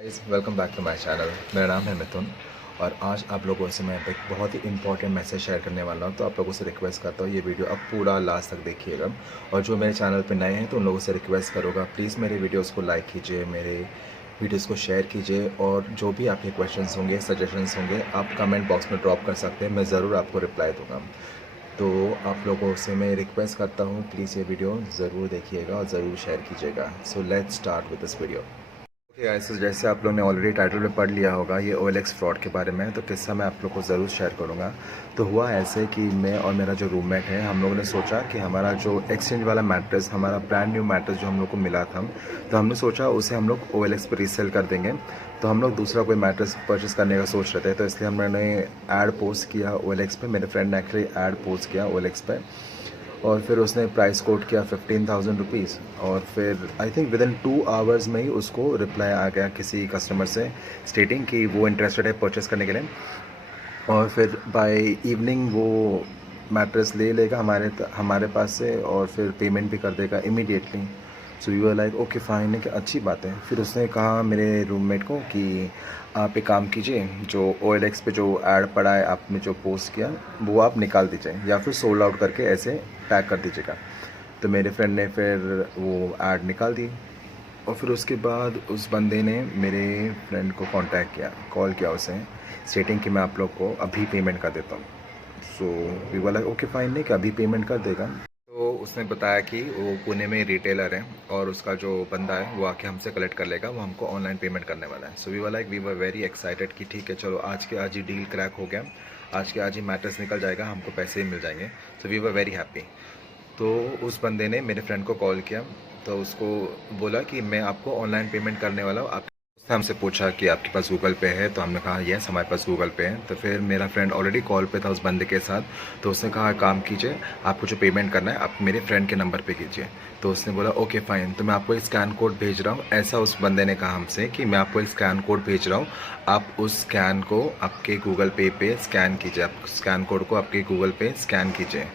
Guys welcome back to my channel. मेरा नाम है मिथुन और आज आप लोगों से मैं एक बहुत ही इंपॉर्टेंट मैसेज शेयर करने वाला हूं। तो आप लोगों से रिक्वेस्ट करता हूं ये वीडियो अब पूरा लास्ट तक देखिएगा। और जो मेरे चैनल पे नए हैं तो उन लोगों से रिक्वेस्ट करूँगा, प्लीज़ मेरे वीडियोस को लाइक कीजिए, मेरे वीडियोस को शेयर कीजिए और जो भी आपके क्वेश्चंस होंगे, सजेशंस होंगे, आप कमेंट बॉक्स में ड्रॉप कर सकते हैं। मैं ज़रूर आपको रिप्लाई दूँगा। तो आप लोगों से मैं रिक्वेस्ट करता हूँ, प्लीज़ ये वीडियो ज़रूर देखिएगा और ज़रूर शेयर कीजिएगा। So let's start with this video. Okay guys, तो जैसे आप लोगों ने ऑलरेडी टाइटल में पढ़ लिया होगा, ये OLX फ्रॉड के बारे में, तो किस्सा मैं आप लोग को ज़रूर शेयर करूँगा। तो हुआ ऐसे कि मैं और मेरा जो रूममेट है, हम लोगों ने सोचा कि हमारा जो एक्सचेंज वाला मैट्रेस, हमारा ब्रांड न्यू मैट्रेस जो हम लोग को मिला था, तो हमने सोचा उसे हम लोग OLX पर रीसेल कर देंगे। तो हम लोग दूसरा कोई मैट्रेस परचेज़ करने का सोच रहे थे, तो इसलिए हमने ऐड पोस्ट किया OLX पे। मेरे फ्रेंड ने एक्चुअली ऐड पोस्ट किया OLX पे और फिर उसने प्राइस कोट किया 15,000 रुपीज़। और फिर I think with in 2 hours में ही उसको रिप्लाई आ गया किसी कस्टमर से स्टेटिंग कि वो इंटरेस्टेड है परचेस करने के लिए। और फिर बाय इवनिंग वो मैट्रेस ले लेगा हमारे पास से और फिर पेमेंट भी कर देगा immediately. So you are like okay fine है कि अच्छी बात है। फिर उसने कहा मेरे रूममेट को कि आप एक काम कीजिए, जो OLX पे जो ऐड पड़ा है आपने जो पोस्ट किया वो आप निकाल दीजिए या फिर सोल्ड आउट करके ऐसे पैक कर दीजिएगा। तो मेरे फ्रेंड ने फिर वो ऐड निकाल दी और फिर उसके बाद उस बंदे ने मेरे फ्रेंड को कांटेक्ट किया, कॉल किया उसे स्टेटिंग कि मैं आप लोग को अभी पेमेंट कर देता हूँ। सो वी वाला ओके फाइन नहीं कि अभी पेमेंट कर देगा। तो उसने बताया कि वो पुणे में रिटेलर है और उसका जो बंदा है वो आके हमसे कलेक्ट कर लेगा, वो हमको ऑनलाइन पेमेंट करने वाला है। So we were very excited कि ठीक है चलो आज के आज ही डील क्रैक हो गया, आज के आज ही मैट्रेस निकल जाएगा, हमको पैसे ही मिल जाएंगे। So we were very happy. तो उस बंदे ने मेरे फ्रेंड को कॉल किया, तो उसको बोला कि मैं आपको ऑनलाइन पेमेंट करने वाला हूँ। उसने हमसे पूछा कि आपके पास गूगल पे है, तो हमने कहा येस हमारे पास गूगल पे है। तो फिर मेरा फ्रेंड ऑलरेडी कॉल पे था उस बंदे के साथ, तो उसने कहा काम कीजिए, आपको जो पेमेंट करना है आप मेरे फ्रेंड के नंबर पे कीजिए। तो उसने बोला ओके फ़ाइन, तो मैं आपको एक स्कैन कोड भेज रहा हूँ। ऐसा उस बंदे ने कहा हमसे कि मैं आपको एक स्कैन कोड भेज रहा हूँ, आप उस स्कैन को आपके गूगल पे स्कैन कीजिए, आप स्कैन कोड को आपके गूगल पे स्कैन कीजिए।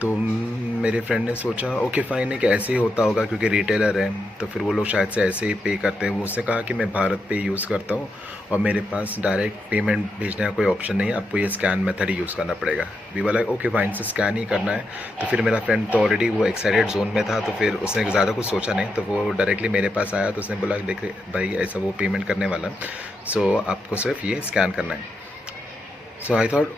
तो मेरे फ्रेंड ने सोचा ओके फ़ाइन है कि ऐसे ही होता होगा क्योंकि रिटेलर है, तो फिर वो लोग शायद से ऐसे ही पे करते हैं। वो उसने कहा कि मैं भारत पे यूज़ करता हूँ और मेरे पास डायरेक्ट पेमेंट भेजने का कोई ऑप्शन नहीं है, आपको ये स्कैन मेथड ही यूज़ करना पड़ेगा। वी वाला ओके फ़ाइन से स्कैन ही करना है। तो फिर मेरा फ्रेंड तो ऑलरेडी वो एक्साइटेड जोन में था, तो फिर उसने ज़्यादा कुछ सोचा नहीं, तो वो डायरेक्टली मेरे पास आया। तो उसने बोला देख भाई ऐसा वो पेमेंट करने वाला, सो आपको सिर्फ ये स्कैन करना है। सो आई थॉट,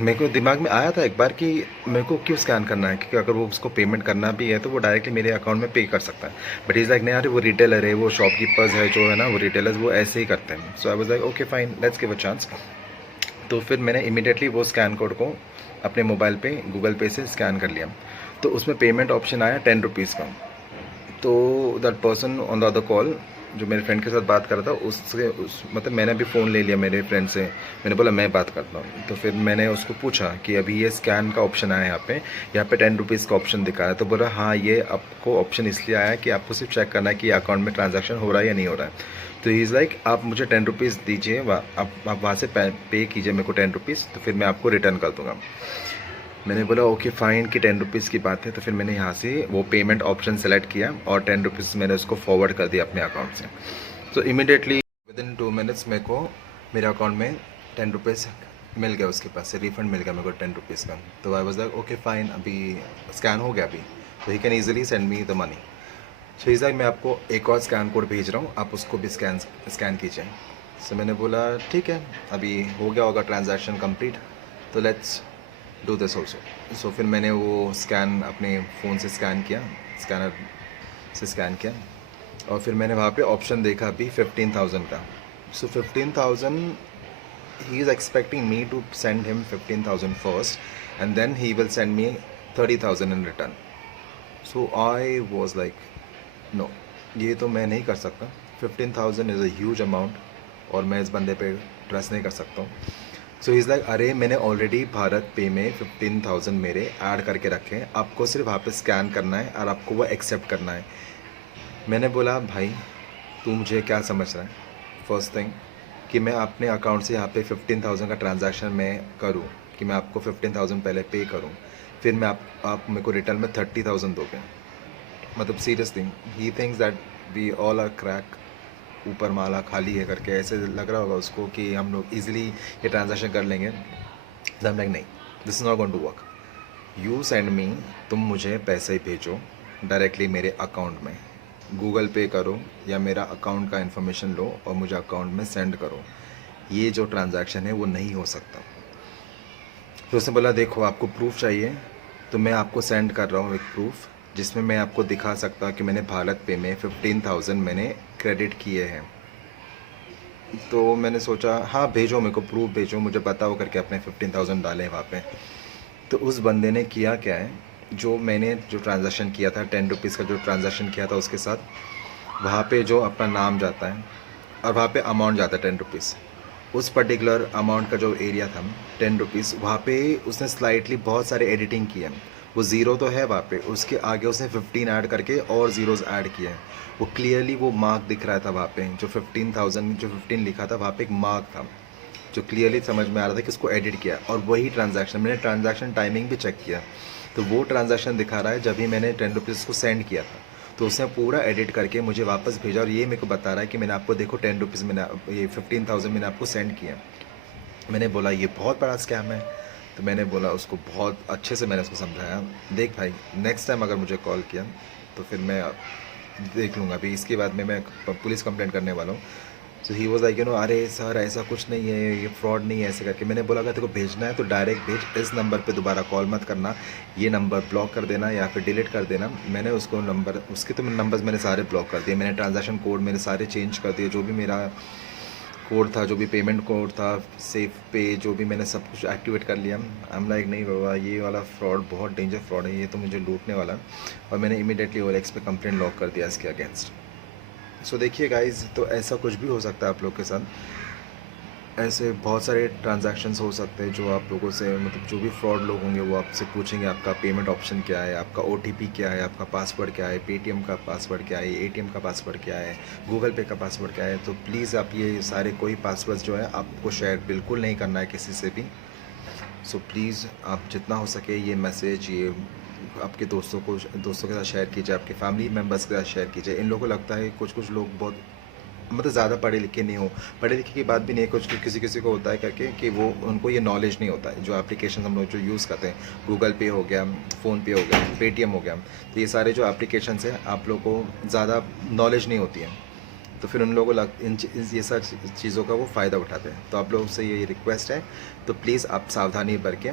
मेरे को दिमाग में आया था एक बार कि मेरे को क्यों स्कैन करना है, क्योंकि अगर वो उसको पेमेंट करना भी है तो वो डायरेक्टली मेरे अकाउंट में पे कर सकता है। बट इज़ लाइक नहीं यार, वो रिटेलर है, वो शॉपकीपर्स है जो है ना, वो रिटेलर्स वो ऐसे ही करते हैं। So I was like okay fine let's give a chance. तो फिर मैंने इमीडिएटली वो स्कैन कोड को अपने मोबाइल पे गूगल पे से स्कैन कर लिया। तो उसमें पेमेंट ऑप्शन आया 10 रुपीज़ का। तो that person on the other call जो मेरे फ्रेंड के साथ बात कर रहा था उससे मतलब मैंने अभी फ़ोन ले लिया मेरे फ्रेंड से, मैंने बोला मैं बात करता हूँ। तो फिर मैंने उसको पूछा कि अभी ये स्कैन का ऑप्शन आया है यहाँ पे 10 रुपीज़ का ऑप्शन दिखा है। तो बोला हाँ ये आपको ऑप्शन इसलिए आया है कि आपको सिर्फ चेक करना है कि अकाउंट में ट्रांजैक्शन हो रहा है या नहीं हो रहा है। तो ही इज़ लाइक आप मुझे 10 रुपीज़ दीजिए, आप वहाँ से पे कीजिए मेरे को 10 रुपीज़, तो फिर मैं आपको रिटर्न कर दूँगा। मैंने बोला ओके फ़ाइन कि 10 रुपीज़ की बात है। तो फिर मैंने यहाँ से वो पेमेंट ऑप्शन सेलेक्ट किया और 10 रुपीज़ मैंने उसको फॉरवर्ड कर दिया अपने अकाउंट से। तो इमीडिएटली विद इन 2 मिनट्स मेरे को मेरे अकाउंट में 10 रुपीज़ मिल गया, उसके पास से रिफ़ंड मिल गया मेरे को 10 रुपीज़ का। तो आई वाज लाइक ओके फ़ाइन, अभी स्कैन हो गया अभी, तो he can easily send me the money. So is like मैं आपको एक और स्कैन कोड भेज रहा हूँ, आप उसको भी स्कैन कीजिए। सो मैंने बोला ठीक है, अभी हो गया होगा ट्रांजैक्शन कंप्लीट, तो लेट्स डू दिस ऑल्सो। सो फिर मैंने वो स्कैन अपने फ़ोन से स्कैन किया, स्कैनर से स्कैन किया और फिर मैंने वहाँ पे ऑप्शन देखा अभी 15,000 का। So 15,000, he is expecting me to send him 15,000 first and then he will send me 30,000 in return. So I was like no, ये तो मैं नहीं कर सकता। 15,000 इज़ अ ह्यूज अमाउंट और मैं इस बंदे पे ट्रस्ट नहीं कर सकता हूँ। सो इज़ लाइक अरे मैंने ऑलरेडी भारत पे में 15,000 मेरे ऐड करके रखे हैं, आपको सिर्फ वहाँ पे स्कैन करना है और आपको वो एक्सेप्ट करना है। मैंने बोला भाई तू मुझे क्या समझ रहा है, फर्स्ट थिंग कि मैं अपने अकाउंट से यहाँ पे 15,000 का ट्रांजैक्शन मैं करूँ, कि मैं आपको 15,000 पहले पे करूँ, फिर मैं आप मेरे को रिटर्न में 30,000 दोगे। मतलब seriously he thinks that we all are crack ऊपर माला खाली है करके ऐसे लग रहा होगा उसको कि हम लोग ईजिली ये ट्रांजेक्शन कर लेंगे। तो लाइक नहीं, this is not going to work. You send me, तुम मुझे पैसे भेजो डायरेक्टली मेरे अकाउंट में, गूगल पे करो या मेरा अकाउंट का इन्फॉर्मेशन लो और मुझे अकाउंट में सेंड करो। ये जो ट्रांजैक्शन है वो नहीं हो सकता। तो उसने बोला देखो आपको प्रूफ चाहिए, तो मैं आपको सेंड कर रहा हूँ एक प्रूफ जिसमें मैं आपको दिखा सकता हूँ कि मैंने भारत पे में 15,000 मैंने क्रेडिट किए हैं। तो मैंने सोचा हाँ भेजो मेरे को प्रूफ भेजो, मुझे बताओ करके अपने 15,000 डाले वहाँ पे। तो उस बंदे ने किया क्या है, जो मैंने जो ट्रांजैक्शन किया था 10 रुपीज़ का जो ट्रांजैक्शन किया था उसके साथ, वहाँ पे जो अपना नाम जाता है और वहाँ पे अमाउंट जाता है 10 रुपीज़। उस पर्टिकुलर अमाउंट का जो एरिया था 10 रुपीज़, वहाँ पे उसने स्लाइटली बहुत सारे एडिटिंग किए हैं। वो ज़ीरो तो है वहाँ पे, उसके आगे उसने 15 ऐड करके और ज़ीरोज़ ऐड किए हैं। वो क्लियरली वो मार्क दिख रहा था वहाँ पे, जो 15,000 जो 15 लिखा था वहाँ पे एक मार्क था जो क्लियरली समझ में आ रहा था कि उसको एडिट किया। और वही ट्रांजैक्शन, मैंने ट्रांजैक्शन टाइमिंग भी चेक किया, तो वो ट्रांजैक्शन दिखा रहा है जब ही मैंने 10 रुपीज़ को सेंड किया था। तो उसने पूरा एडिट करके मुझे वापस भेजा और ये मेरे को बता रहा है कि मैंने आपको देखो 10 रुपीज़ मैंने ये 15,000 मैंने आपको सेंड किया। मैंने बोला ये बहुत बड़ा स्कैम है। तो मैंने बोला उसको, बहुत अच्छे से मैंने उसको समझाया, देख भाई नेक्स्ट टाइम अगर मुझे कॉल किया तो फिर मैं देख लूँगा, अभी इसके बाद में मैं पुलिस कंप्लेंट करने वाला हूँ। So he was like you know, अरे सर ऐसा कुछ नहीं है, ये फ्रॉड नहीं है ऐसे करके। मैंने बोला अगर तेरे को भेजना है तो डायरेक्ट भेज, इस नंबर पे दोबारा कॉल मत करना, ये नंबर ब्लॉक कर देना या फिर डिलीट कर देना। मैंने उसको नंबर, उसके तो नंबर्स मैंने सारे ब्लॉक कर दिए, मैंने ट्रांजैक्शन कोड मैंने सारे चेंज कर दिए, जो भी मेरा कोड था, जो भी पेमेंट कोड था, सेफ पे, जो भी मैंने सब कुछ एक्टिवेट कर लिया। आई एम लाइक नहीं बाबा, ये वाला फ्रॉड बहुत डेंजर फ्रॉड है, ये तो मुझे लूटने वाला। और मैंने इमीडिएटली OLX पे कंप्लेंट लॉक कर दिया इसके अगेंस्ट। सो देखिए गाइज, तो ऐसा कुछ भी हो सकता है आप लोग के साथ। ऐसे बहुत सारे ट्रांजैक्शंस हो सकते हैं जो आप लोगों से, मतलब जो भी फ्रॉड लोग होंगे वो आपसे पूछेंगे आपका पेमेंट ऑप्शन क्या है, आपका OTP क्या है, आपका पासवर्ड क्या है, पेटीएम का पासवर्ड क्या है, ATM का पासवर्ड क्या है, गूगल पे का पासवर्ड क्या है। तो प्लीज़ आप ये सारे कोई पासवर्ड जो है आपको शेयर बिल्कुल नहीं करना है किसी से भी। सो प्लीज़ आप जितना हो सके ये मैसेज, ये आपके दोस्तों के साथ शेयर कीजिए, आपके फैमिली मेम्बर्स के साथ शेयर कीजिए। इन लोगों को लगता है कुछ लोग बहुत, मतलब ज़्यादा पढ़े लिखे नहीं हो, पढ़े लिखे की बात भी नहीं है, कुछ किसी को होता है करके कि वो उनको ये नॉलेज नहीं होता है। जो एप्लीकेशन हम लोग जो यूज़ करते हैं, गूगल पे हो गया, फ़ोनपे हो गया, पेटीएम हो गया, तो ये सारे जो एप्लीकेशन हैं आप लोग को ज़्यादा नॉलेज नहीं होती है, तो फिर उन लोगों को ये सब चीज़ों का वो फ़ायदा उठाते हैं। तो आप लोगों से ये रिक्वेस्ट है, तो प्लीज़ आप सावधानी बरतें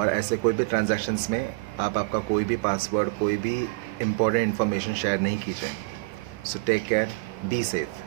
और ऐसे कोई भी ट्रांजैक्शंस में आप आपका कोई भी पासवर्ड, कोई भी इंपॉर्टेंट इन्फॉर्मेशन शेयर नहीं कीजिए। So take care, be safe.